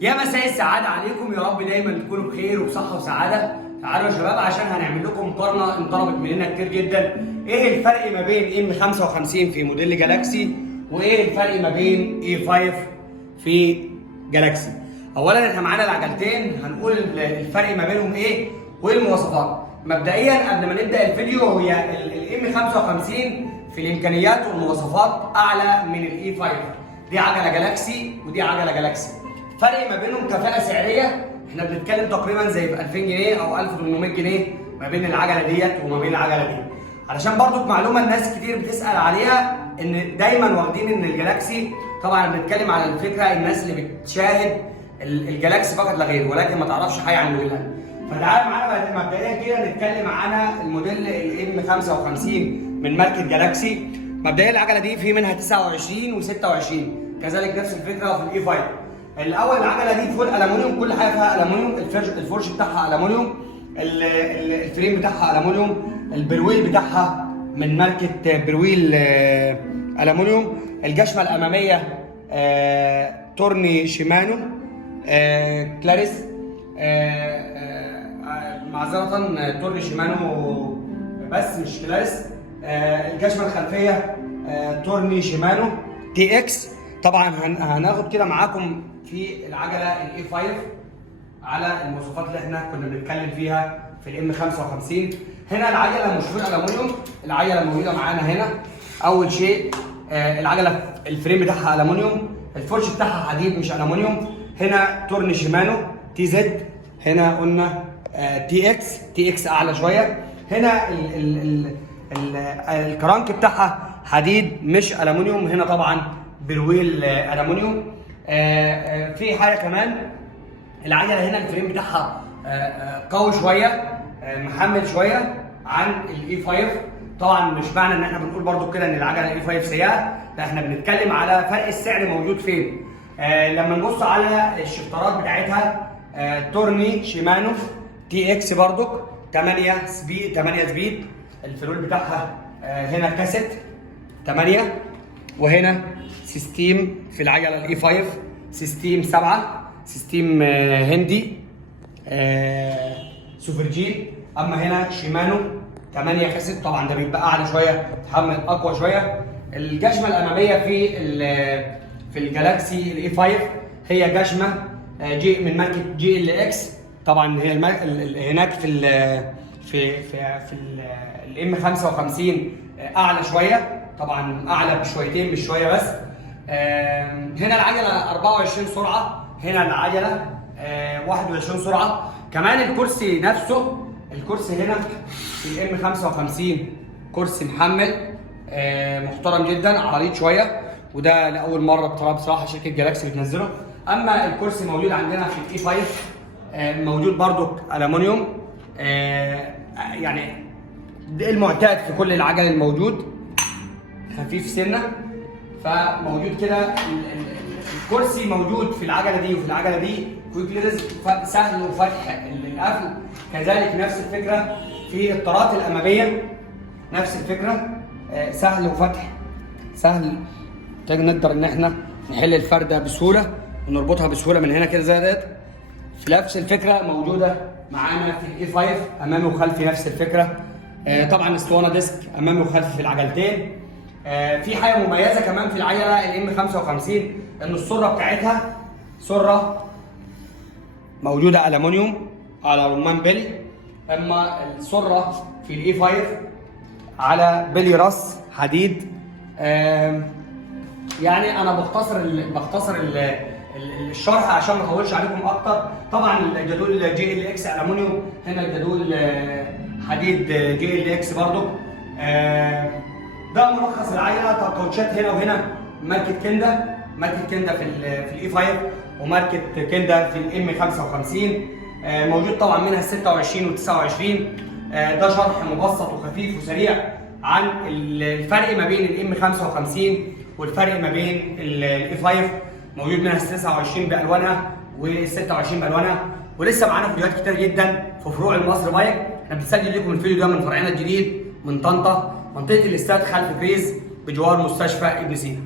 يا مساء السعادة عليكم، يا رب دايما تكونوا بخير وبصحة وسعادة. تعالوا يا شباب عشان هنعمل لكم مقارنة انطلبت مننا كتير جدا. ايه الفرق ما بين M55 في موديل جالاكسي وايه الفرق ما بين A5 في جالاكسي؟ اولا احنا معانا العجلتين، هنقول الفرق ما بينهم ايه وايه المواصفات. مبدئيا قبل ما نبدا الفيديو، هي M55 في الامكانيات والمواصفات اعلى من الA5. دي عجله جالاكسي ودي عجله جالاكسي. فرق ما بينهم كفاءه سعريه، احنا بنتكلم تقريبا زي في 2000 جنيه او 1800 جنيه ما بين العجله ديت وما بين العجله دي. علشان برضو معلومه الناس كتير بتسال عليها، ان دايما واخدين ان الجالاكسي، طبعا بنتكلم على الفكره الناس اللي بتشاهد الجالاكسي فقط لا غير ولكن ما تعرفش حاجه عن الموديل. فتعالى معانا مبدئيا كده نتكلم عن الموديل M55 من ماركه جالاكسي. مبدئيا العجله دي في منها 29 و26، كذلك نفس الفكره في الA5. الاول العجله دي فول الومنيوم، كل حاجه فيها الومنيوم، الفرش بتاعها الومنيوم، الفريم بتاعها الومنيوم، البرويل بتاعها من ماركه برويل الومنيوم. الجشمه الاماميه تورني شيمانو كلاريس، معذره تورني شيمانو بس مش كلاريس. الجشمه الخلفيه تورني شيمانو TX. طبعا هناخد كده معاكم في العجله الA5 على المواصفات اللي احنا كنا بنتكلم فيها في الM55. هنا العجله مش فول الومنيوم، العجله موجوده معانا هنا. اول شيء العجله الفريم بتاعها الومنيوم، الفرش بتاعها حديد مش الومنيوم. هنا تورن شيمانو TZ، هنا قلنا TX اعلى شويه. هنا الكرانك بتاعها حديد مش الومنيوم، هنا طبعا برويل الومنيوم. في حاجه كمان، العجله هنا الفريم بتاعها قوي شويه، محمل شويه عن الA5. طبعا مش معنى ان احنا بنقول برضو كده ان العجله الA5 سيئه، لا احنا بنتكلم على فرق السعر موجود فين. لما نبص على الشفترات بتاعتها تورني شيمانو TX برضو 8 سبيد. الفلول بتاعها هنا كاسيت 8، وهنا سيستيم في العجله الA5 سيستيم 7، سيستيم هندي سوبر جي. اما هنا شيمانو 8 كاسيت، طبعا ده بيبقى اعلى شويه، تحمل اقوى شويه. الجشمه الاماميه في الجالاكسي الA5 هي جشمه جي من ماركه GLX. طبعا هي هناك في الM55 اعلى شويه، طبعا اعلى بشويتين مش شويه بس. هنا العجله 24 سرعه، هنا العجله 21 سرعه. كمان الكرسي نفسه، الكرسي هنا في الM55 كرسي محمل محترم جدا، عريض شويه، وده لاول مره بصراحه شركه جالاكسي بتنزله. اما الكرسي موجود عندنا في الA5 موجود برضو الومنيوم، يعني المعتاد في كل العجل الموجود، خفيف سنه. فموجود كده الكرسي موجود في العجله دي وفي العجله دي كويك ريليز، سهل وفتح القفل. كذلك نفس الفكره في الطارات الاماميه، نفس الفكره سهل وفتح سهل. نقدر ان احنا نحل الفرده بسهوله ونربطها بسهوله من هنا كده زي ديت. في نفس الفكره موجوده معانا في الA5 امامي وخلفي، نفس الفكره. طبعا اسطوانه ديسك امامي وخلفي في العجلتين. في حاجه مميزه كمان في العجله الM55، ان السره بتاعتها سره موجوده الومنيوم على رمان بلي، اما السره في الA5 على بلي راس حديد. يعني انا بختصر الشرح عشان ما اطولش عليكم اكتر. طبعا الجدول GLX الومنيوم، هنا الجدول حديد GLX برضو. ده ملخص العجله. طب كاوتشات هنا وهنا ماركه كندا في الA5 وماركه كندا في الM55. موجود طبعا منها 26 و29. ده شرح مبسط وخفيف وسريع عن الفرق ما بين الM55 والفرق ما بين الA5. موجود منها 29 بالوانها و26 بالوانها، ولسه معانا فيديوهات كتير جدا في فروع المصري بايك. احنا بنسجل لكم الفيديو ده من فرعنا الجديد من طنطا، منطقه الاستاد خلف بريز بجوار مستشفى ابن سينا.